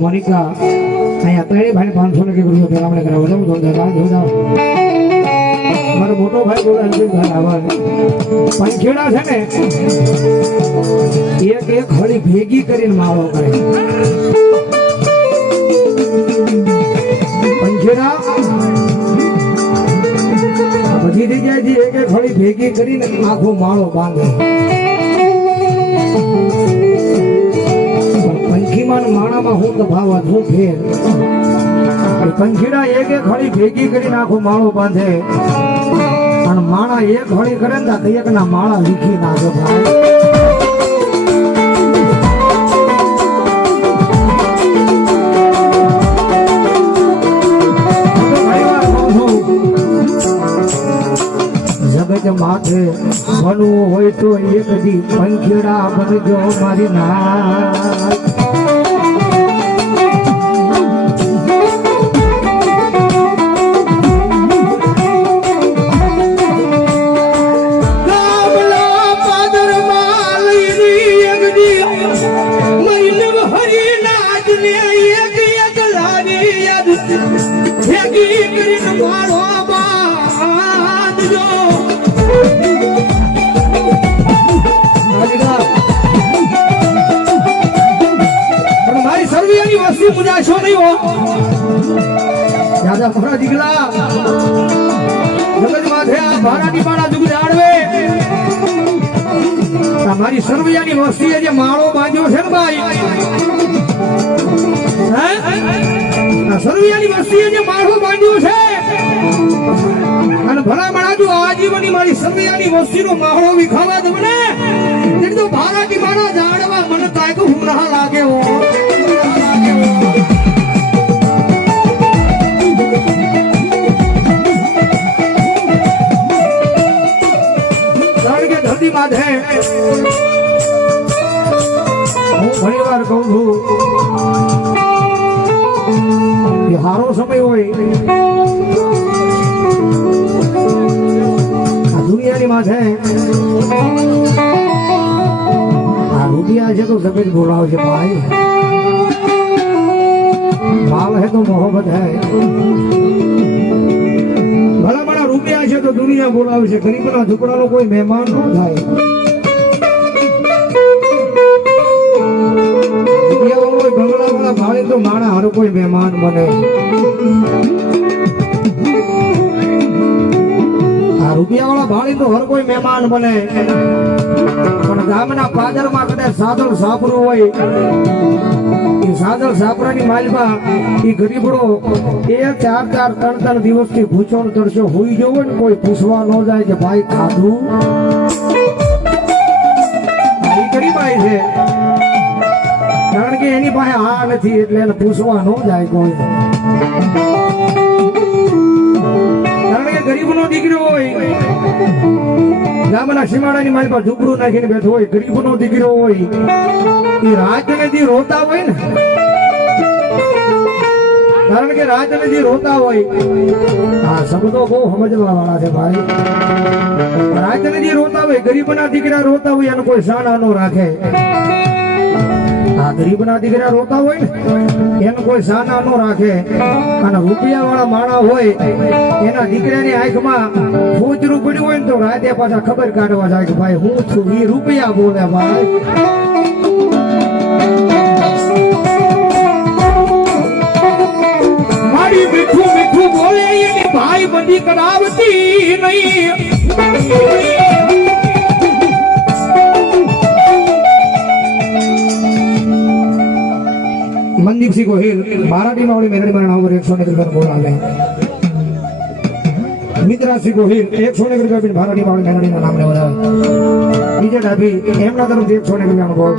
Monica અહીંયા ત્રણેય ભાઈ 500 ને કે રૂપિયા પેલા કરાવો જાવ મારો મોટો ભાઈ બોલે પંખેડા છે ને એક એક હળી ભેગી કરીને માળો કરે પંખેડા બધી જગ્યાએથી એક એક હળી ભેગી કરીને આખો માળો બાંધે માણામાં હું તફાવત હું ફેર પંખીડા એક એક હળી ભેગી કરીને આખો માળો બાંધે અને માણા એક હળી કરે ને એક ના માળા લીખી નાખે ભાઈ જગત માથે બનવું હોય તો એક દી પંખીડા બનજો મારી ના मुझे नहीं हो दादा मोरा दिगला जगत माथे आ भारानी माणा दुग जाड़वे તમારી સર્વયાની વસ્તીએ જે માળો બાંધ્યો છે ને ભાઈ હે આ સર્વયાની વસ્તીએ જે માળો બાંધ્યો છે અને ભલા માણા જો આજીવની મારી સર્વયાની વસ્તીનો માળો વિખાવા દે મને તે તો ભારાની માણા જાડવા મને કાંઈક હુમરા લાગે હો माधे હું ઘણી વાર કહું છું કે હારો સમય હોય આ દુનિયાની માથે આ રૂપિયા છે તો સફેદ બોલાવશે ભાઈ માલ હે તો મોહબ્બત હે ભલા બડા રૂપિયા છે તો દુનિયા બોલાવશે ગરીબના ઝૂંપડાનો કોઈ મહેમાન ન થાય બંગલા વાળા ભાડે તો માણા હર કોઈ મહેમાન બને આ રૂપિયા વાળા ભાડે તો હર કોઈ મહેમાન બને પણ ગામના પાદરમાં કદાચ સાદળ સાપરું હોય એ સાદળ સાપરાની માલમાં એ ગરીબડો એ 4-3 દિવસથી ભૂચોણ તરસો હોઈ જવો ને કોઈ પૂછવા ન જાય કે ભાઈ ખાધું એ ગરીબાઈ છે કારણ કે એની પાસે આ નથી એટલે એને પૂછવા ન જાય કોઈ કારણ કે ગરીબનો દીકરો હોય ગામના સીમાડાની મારી પાસે ઝૂંપડું નાખીને બેઠો હોય ગરીબનો દીકરો હોય એ રાતને જે રોતા હોય ને કારણ કે રાતને જે રોતા હોય આ શબ્દો બહુ સમજવા વાળા છે ભાઈ રાતને જે રોતા હોય ગરીબના દીકરા રોતા હોય એનો કોઈ સાના નો રાખે આ ગરીબના દીકરા રોતા હોય ને એનો કોઈ સાના નો રાખે અને રૂપિયા વાળા માણા હોય એના દીકરાની આંખમાં ફૂચરું પડ્યું હોય ને તો રાતે પાછા ખબર કાઢવા જાય કે ભાઈ હું છું એ રૂપિયા બોલે ભાઈ મારી મીઠું મીઠું બોલે એની ભાઈ બંધી કરાવતી નહીં मनदीप सिंह गोहिल बाराटी मावड़ी मेरड़ी मारा नाम 100 रुपया बोलावे मित्रा सिंह गोहिल 100 रुपया बिन बाराटी मावड़ी मेरड़ी नाम ले बोलावे डीजे ढाबी एमना तरफ 100 रुपया बोल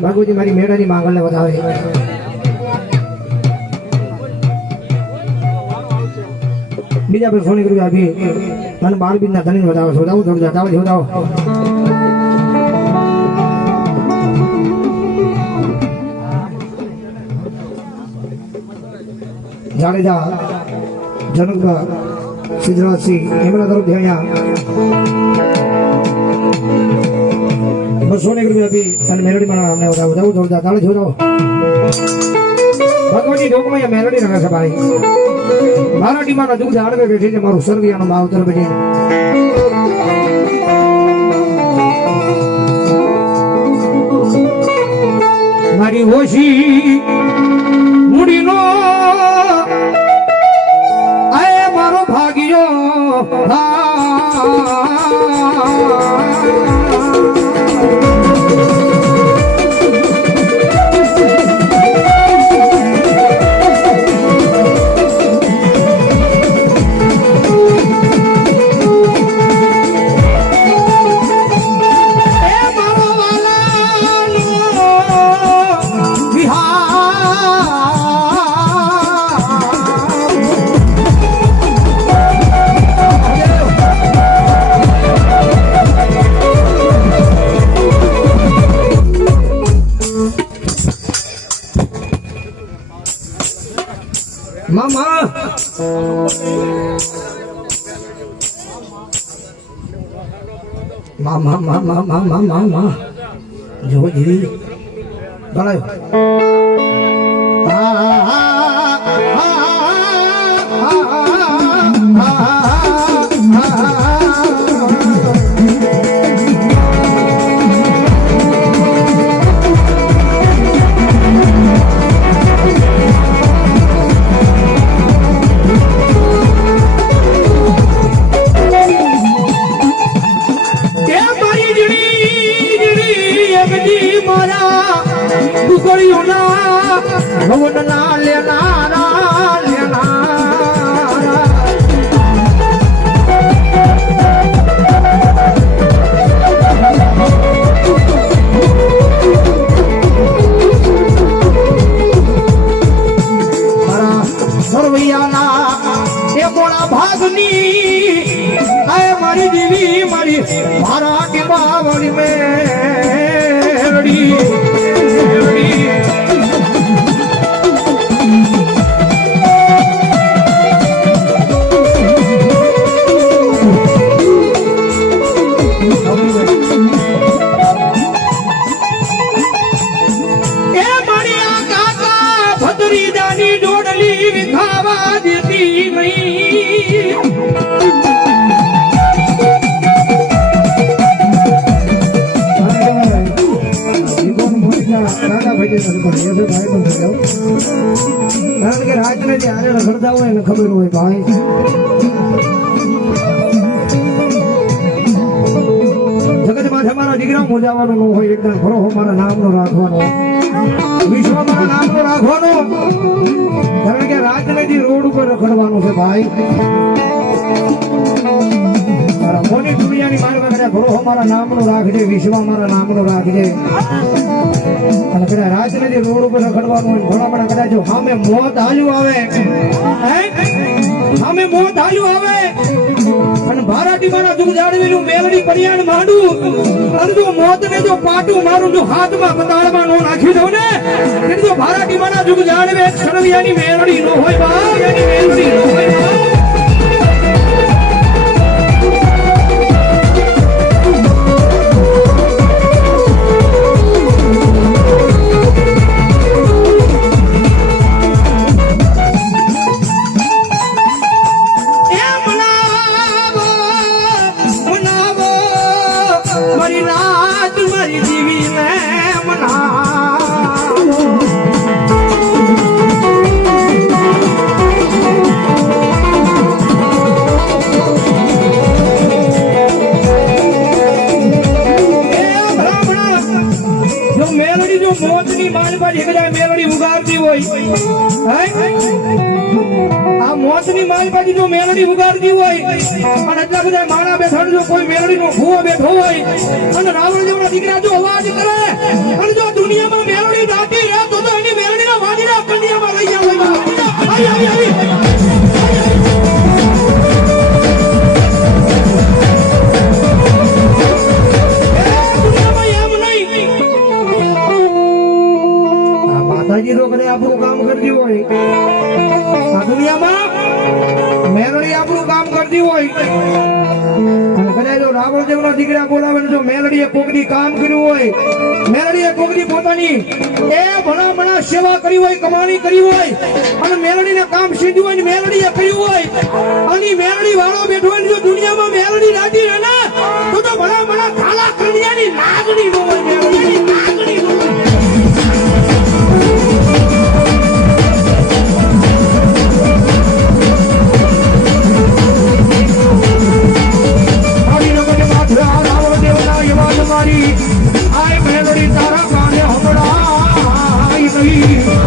भागवती मारी मेड़ा नी मांगल ने बतावे बीजा पर सोनी गुरु अभी मन बाल बिना धनी बताओ सोदाओ छोड़ जाता हो बताओ जाडेजा जनक सिद्धराज सिंह एमना तरफ ध्यान 200 रुपया भी અને મેલડી મારા નામને વધાવો જોરદાર તાળી જોરાવો ભગવતી જોગમાં એ મેલડી રમે છે ભાઈ મારા ટીમાના દુખ જાણવે બેઠી છે મારું સર્વિયાનો માવતર બેઠી મારી ઓશી મુડીનો આય મારો ભાગ્યો मामा जो दीदी बनायो નથી પણ એ ભાઈ પણ થયો કારણ કે રાતને જે હારે રખડતા હોય એને ખબર હોય ભાઈ જગત માથે મારા દીકરા મોજાવાનું ન હોય એકદમ ભરોસો મારા નામનો રાખવાનો વિશ્વ મારા નામનો રાખવાનો કારણ કે રાતને જે રોડ ઉપર રખડવાનું છે ભાઈ મોની દુનિયાની માલમાં કદાચ ભરોસો મારા નામનો રાખજે વિશ્વ મારા નામનો રાખજે અને કદાચ રાતને જે રોડ ઉપર રખડવાનું હોય ભલામણ કદાચ જો સામે મોત હાલ્યું આવે સામે મોત હાલ્યું આવે અને ભારાટી મારા દુઃખ જાળવેલું મેલડી કરિયાણ માંડું અને જો મોત ને જો પાટું મારું જો હાથમાં કતાળમાં નો નાખી દઉં ને એટલે જો ભારાટી મારા દુઃખ જાળવે સરવિયાની મેલડી નો હોય બા એની મેલડી નો હોય બા આ મોતની માલબાજી જો મેલડી ઉગાડતી હોય અને એટલા બધા માણા બેઠા જો કોઈ મેલડી નો ભૂવો બેઠો હોય અને રાવણ જેવડા દીકરા જો અવાજ કરે અને જો દુનિયામાં મેલડી દાટી રહે તો એની મેલડીના વાડીના કન્યામાં લઈ જાવ આવી માતાજી તો કદાચ આપણું કામ કરતી હોય આ દુનિયામાં મેલડી આપણું કામ કરતી હોય અને કદાચ જો રાવણ દેવના દીકરા બોલાવે જો મેલડીએ કોકની કામ કર્યું હોય મેલડીએ કોકની પોતાની એ ભલા સેવા કરી હોય કમાણી કરી હોય અને મેલડીને કામ સીધું હોય ને મેલડીએ કર્યું હોય અને મેલડી વાળો બેઠો હોય જો દુનિયામાં મેલડી રાજી રહે ને તો ભલા ખાલા કન્યાની નાગણી નો હોય મેલડીની નાગણી નો હોય આય મેલડી તારા કાને હમણાં નહીં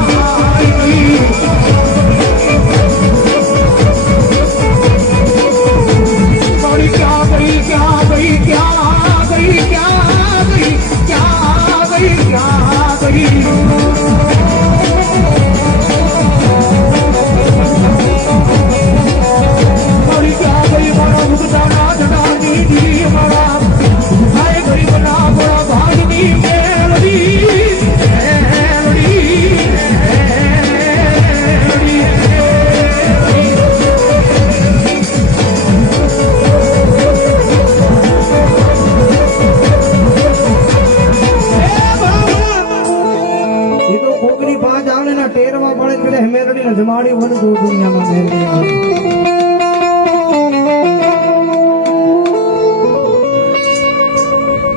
જમાડી વન તો દુનિયામાં મેલડી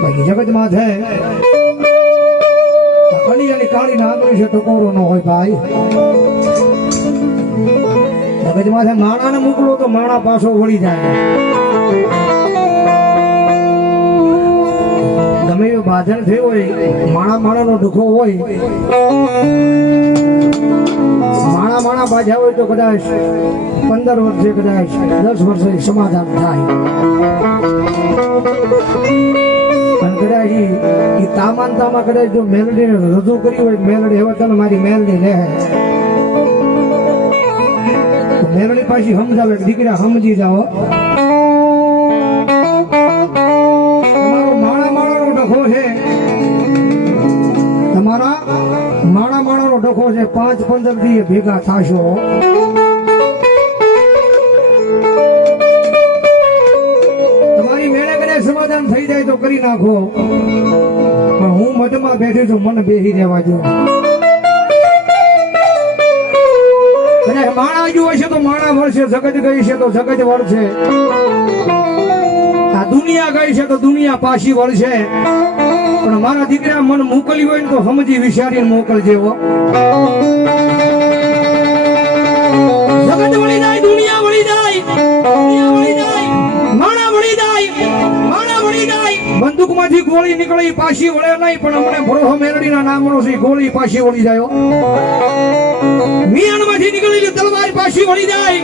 બાકી જગતમાં છે કણી અને કાળી નાગરી છે ટકોરો નો હોય ભાઈ જગતમાં છે માણાને મોકલો તો માણા પાછો વળી જાય ગમે એવું બાંધણ થયું હોય માણાનો દુખો હોય માણા બાજા હોય તો કદાચ 15 વર્ષે કદાચ 10 વર્ષે સમાધાન થાય પણ કદાચ એ તામાન કદાચ જો મેલડીને રજૂ કરી હોય મેલડી હવે તને મારી મેલડી લે મેલડી પાછી સમજાવે દીકરા સમજી જાઓ તમારો માણાનો ડખો છે તમારા માણાનો ડખો છે 5-15 દી ભેગા થાશો તમારી મેળે કદાચ સમાધાન થઈ જાય તો કરી નાખો પણ હું મધમાં બેઠી છું મને બેસી રહેવા દો કદાચ માણા જો હશે તો માણા વળશે જગત ગઈ છે તો જગત વળશે આ દુનિયા ગઈ છે તો દુનિયા પાછી વળશે પણ મારા દીકરા મને મોકલ્યું હોય ને તો સમજી વિચારીને મોકલજે હો. જગત વળી જાય, દુનિયા વળી જાય, દુનિયા વળી જાય, માણા વળી જાય, માણા વળી જાય. બંદૂકમાંથી ગોળી નીકળી પાછી વળે નહીં, પણ અમને ભરોહો મેરડીના નામનો છે, ગોળી પાછી વળી જાય. મિયાણમાંથી નીકળેલી તલવાર પાછી વળી જાય.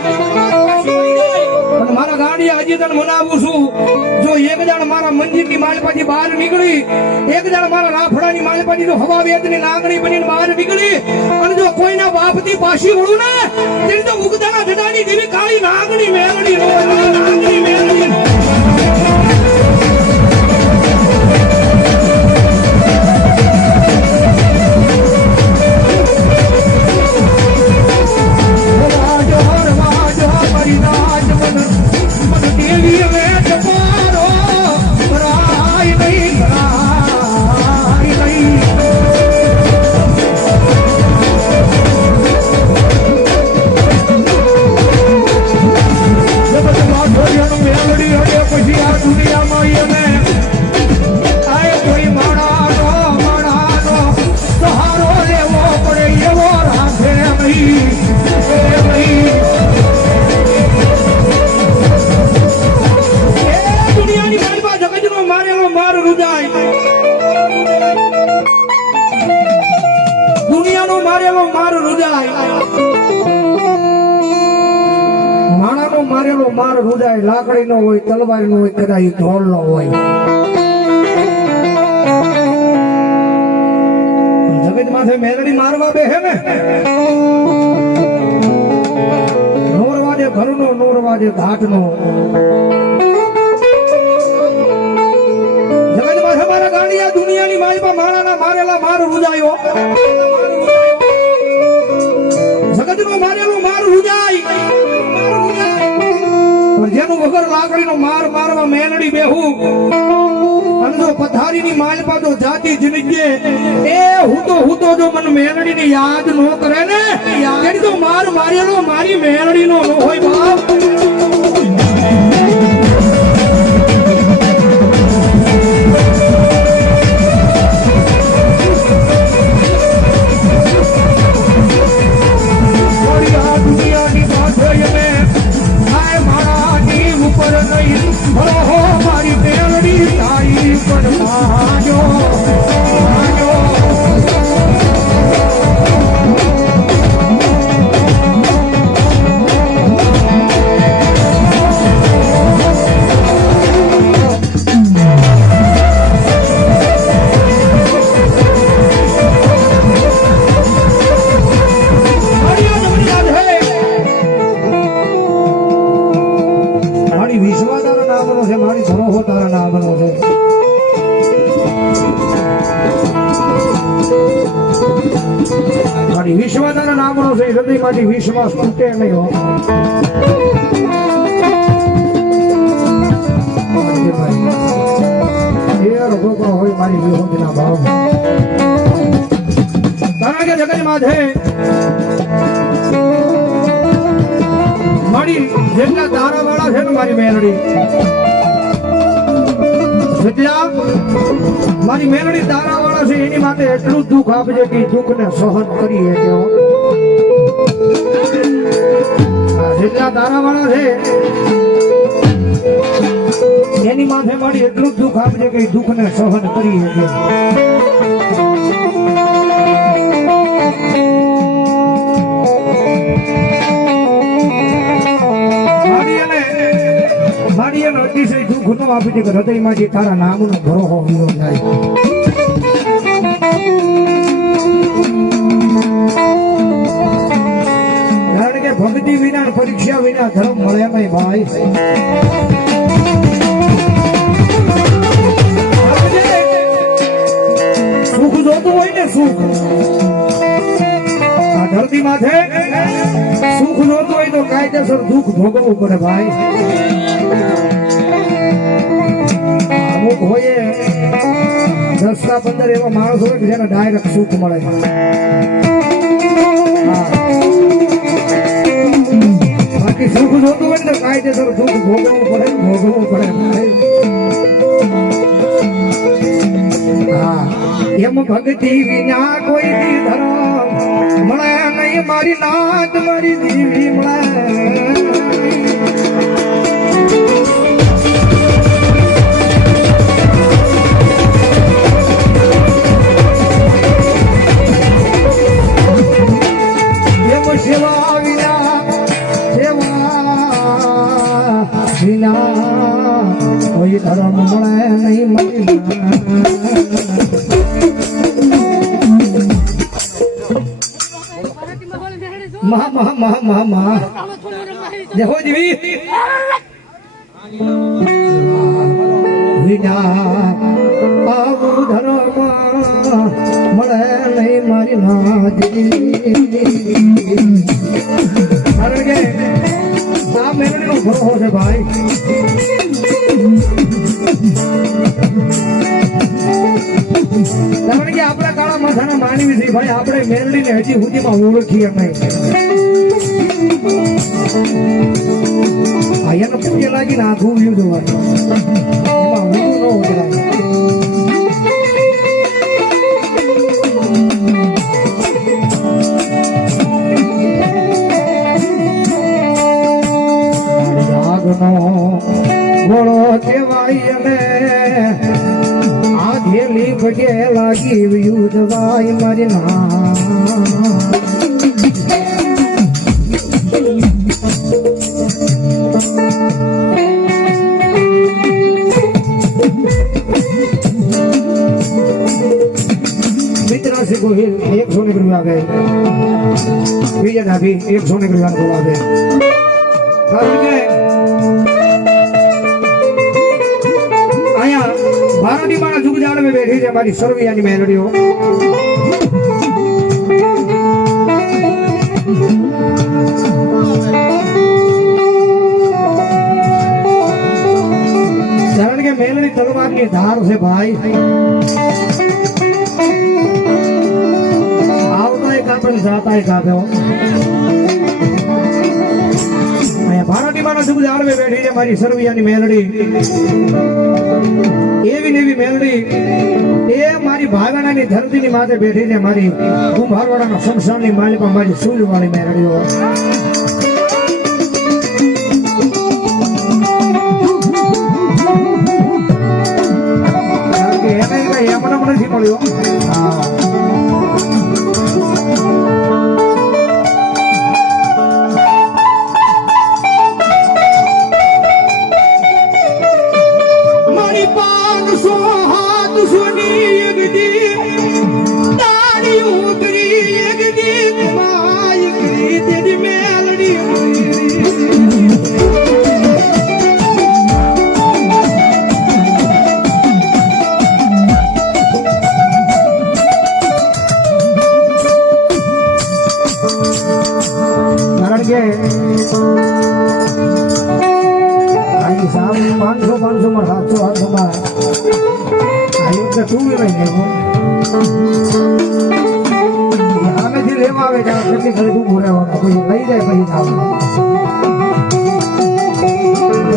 પણ મારા ગાડી હજી તને મનાવું છું, જો એક જણ મારા મંદિરની માલપાથી બહાર નીકળી, એક જણ મારા રાફડાની માલપાથી જો હવા વેદની નાગણી બનીને બહાર નીકળી, અને જો કોઈના બાપથી પાછી વળું ને તેની તો ઉગદાના જડાની જેવી કાળી નાગણી મેલડી નો, નાગણી મેલડી નો. દુનિયાનો મારેલો માર રૂજાય, માણાનો મારેલો માર રૂજાય. લાકડી નો હોય, તલવાર નો હોય, કદાચ ઢોલ નો હોય. જગત માથે મેલડી મારવા બેહે ને, નોરવાજે ઘરનો, નોરવાજે ઘાટનો. જગત માથે મારા ગાંડિયા દુનિયાની માલપા માણાના મારેલા માર રૂજાયો. જગતનો મારેલો માર રૂજાય. જેનું વગર લાકડીનો માર મારવા મેલડી બેહું, અને જો પથારીની માલપા તો જાતિ જિંદગી એ હું તો જો મને મેલડીની યાદ ન કરે ને, એની તો માર મારેલો મારી મેલડીનો ન હોય બાપ. દુનિયાની પાછળ મારાની ઉપર નહીં ભરો મારી મેલડી તારી પણ માજો. વિશ્વાદાના નામનો છે, હૃદયમાંથી વિશ્વાસ તૂટે નહીં હો. હોય મારી વિરોધના ભાવ, કારણ કે જગત માથે મારી જેટલા તારા વાળા છે ને મારી મેલડી, જેટલા મારી મેલડી તારા વાળા છે એની માટે એટલું દુઃખ આપજે કે દુઃખ ને સહન કરીએ. જેટલા તારા વાળા છે એની માથે મારી એટલું દુઃખ આપજે કે દુઃખ ને સહન કરીએ. મારી એને અતિશય દુઃખ ન આપી છે કે હૃદયમાંથી તારા નામનો ભરોહો વિયો જાય. કારણ કે ભક્તિ વિના, પરીક્ષા વિના ધર્મ મળે નહીં ભાઈ. સુખ જોતું હોય ને, સુખ આ ધરતી માથે સુખ જોતું હોય તો કાયદેસર દુઃખ ભોગવવું પડે ભાઈ. અમુક હોય 10-15 એવા માણસ હોય કે જેને ડાયરેક્ટ સુખ મળે. બાકી સુખ જોતું હોય ને કાયદેસર દુઃખ ભોગવવું પડે ભાઈ. હા એમ ભક્તિ વિના કોઈ દી ધર્મ મળે નહીં મારી નાથ મારી દેવી મળે સેવા વિના કોઈ ધર્મ મળે નહીં મળી મા દેખો દેવી વિના આવું ધર્મ મળે નહીં મારી નાજી કારણ કે આ મેળવીનો ભરો છે ભાઈ કારણ કે આપણા કાળા માથાના માનવી છે ભાઈ આપણે મેળવીને હજી સુધીમાં ઓળખીએ નહીં આ એનો પૂજ્ય લાગીને આખું વ્યૂ જોવાનું એમાં ઊંધું ન ઉતરાય ગોળો દેવાય અને આધેલી પગે લાગી યુદ્ધવાય મારી ના मित्रा से गोहिल 100 रुपया गए विजय भाभी 100 रुपया को आ गए भारती माना जुग जाड़ में बैठी है हमारी सर्वियानी मेलोडियो शरण के मेलड़ी तलवार की धार से भाई आवता है कापे जाता है कापे भारती माना जुग जाड़ में बैठी है हमारी सर्वियानी मेलड़ी એવી નેવી મેલડી એ મારી ભાવનાની ધરતીની માથે બેઠી છે મારી કુંભારવાડાના સંસારની માલિકા મારી સૂલવાળી મેલડીઓ એને કઈ એમને નથી મળ્યો પાંચસો માં 700 માં ટુ વ્હીલર સામેથી લેવા આવે કે કેટલી ઘડી ઊભું રહેવાનું કોઈ લઈ જાય પછી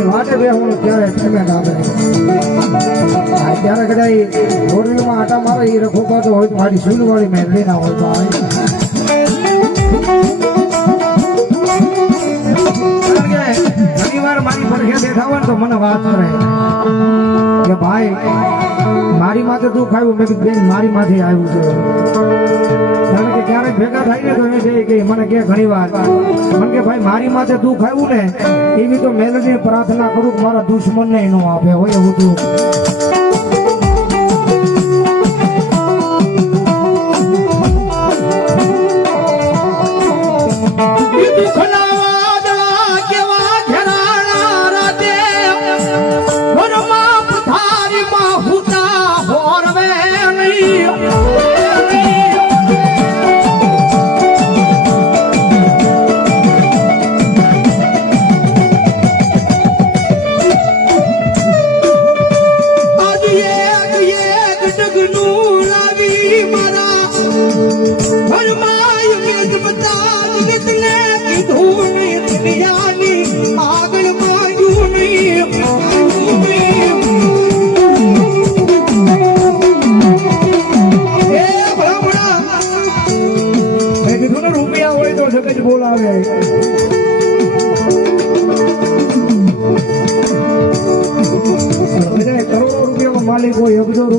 વાટે બે હું ત્યારે પેમેન્ટ આપે ત્યારે કદાચ રોડમાં આટા મારે એ રખો પાતો હોય તો મારી સુલવાળી મેં લેના હોય તો ઘણી વાર મારી પડખે બેઠા હોય તો મને વાત કરે કે ભાઈ મારી માથે તું ખાયું મેં કીધું બેન મારી માથે આવ્યું છે કારણ કે ક્યારેક ભેગા થાય ને તો એ કે મને કે ઘણી વાર મને કે ભાઈ મારી માથે તું ખાયું ને એવી તો મેલડી પ્રાર્થના કરું કે મારા દુશ્મનને ન આપે હોય એવું તું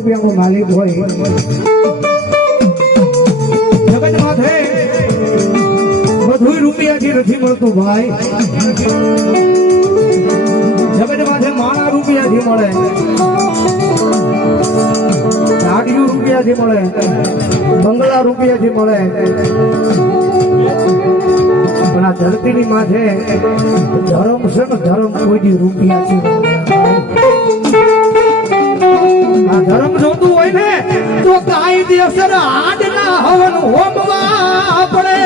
રૂપિયાનો માલિક હોય જગત માથે બધું રૂપિયાથી નથી મળતું ભાઈ. જગત માથે માણા રૂપિયાથી મળે, ગાડીઓ રૂપિયાથી મળે, બંગલા રૂપિયાથી મળે, પણ આ ધરતીની માથે ધર્મ છે ને ધર્મ કોઈ રૂપિયાથી આ ધર્મ જોતું હોય ને તો કાયદેસર આજના હવન હોમવા પડે.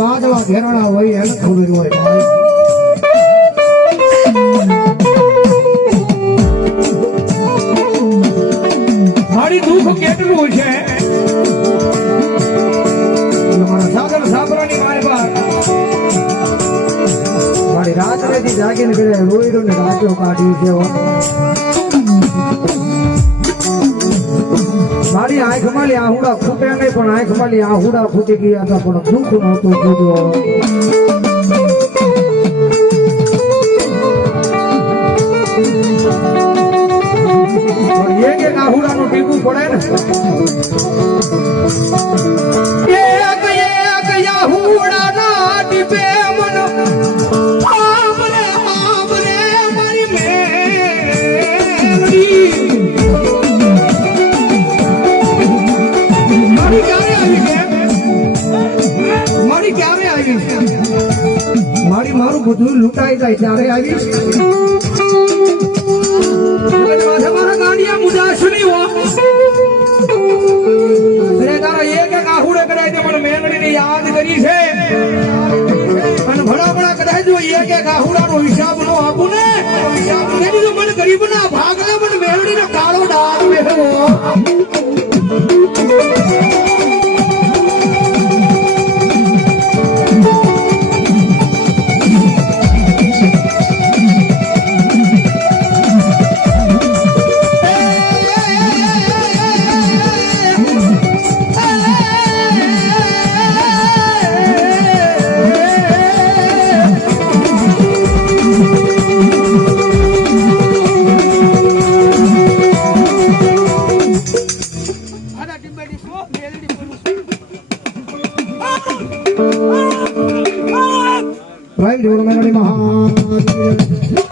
વાદળા ઘેરાણા હોય એને ખબર હોય. મારી દુઃખ કેટલું છે મારા સાગર સાબરાની મારી બાર મારી રાત્રેથી જાગીને કરે રોઈ રોઈને રાત્યો કાઢ્યું છે. મારી આંખ માલી આહુડા ફૂટે નહીં પણ આંખ માલી આહુડા ફૂટી ગયા હતા પણ દુઃખ નહોતું ફૂટ્યું. એક એક આહુડાનું ટીપું પડે ને એક એક આહુડાના ટીપે મન આમરે આમરે મારી મેલડી મારી મારું બધું લૂંટાઈ જાય ત્યારે આવીશ. મારા ગાંડિયા મુદાસની હો તારા એક એક આહુડે કદાચ મને મેલડીને યાદ કરી છે અને ભડા કદાચ જો એક એક આહુડાનો હિસાબ નો આપું ને હિસાબ નથી તો મને ગરીબના ભાગને મને મેલડીનો કાળો ડાળ બેઠો. Right, you're a man of the